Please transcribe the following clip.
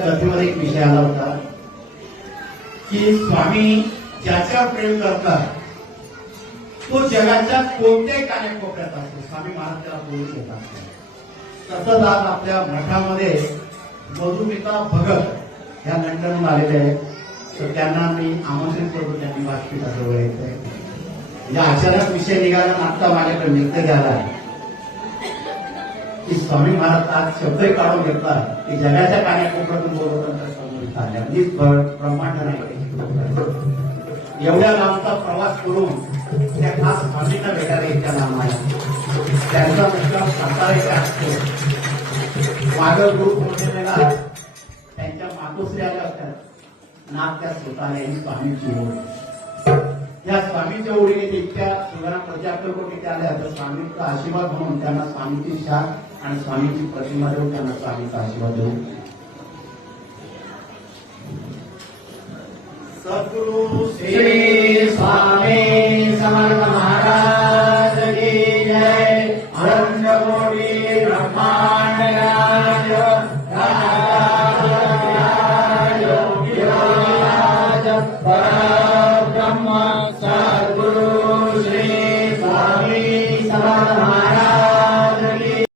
कथेमध्ये एक विषय आला होता की स्वामी ज्याच्यावर प्रेम करतात तो जगाच्या कोणत्याही कानाकोपऱ्यात असतो, स्वामी महाराज त्याला बोलून येतात. तसंच आज आपल्या मठामध्ये मधुमिता भगत ह्या लंडनहून आलेल्या आहेत, तर त्यांना मी आमंत्रित करतो. त्यांनी व्यासपीठाजवळ यायचंय. या अचानक विषय निघाला आता माझ्याकडे निर्णय झाला की स्वामी महाराज आज शब्दही काढून घेतला की जगाच्या कानाकोपऱ्यातून बोलवतात आल्या. ब्रह्मांड नाही, एवढ्या लांबचा प्रवास करून त्या खास स्वामींना भेटायला येत्या नामाला. त्यांचा मुद्दा सातारा असतो. मागं गुरु पौर्णिमेला त्यांच्या मातोश्री आल्या होत्या. नाथ त्या स्वतःने स्वामींची ओढ, या स्वामींच्या ओढीने इतक्या सुगणा प्रजापती तिथे आल्या तर स्वामींचा आशीर्वाद म्हणून त्यांना स्वामींची शाख आणि स्वामींची प्रतिमा देऊन त्यांना स्वामींचा आशीर्वाद देऊ. सद्गुरु श्री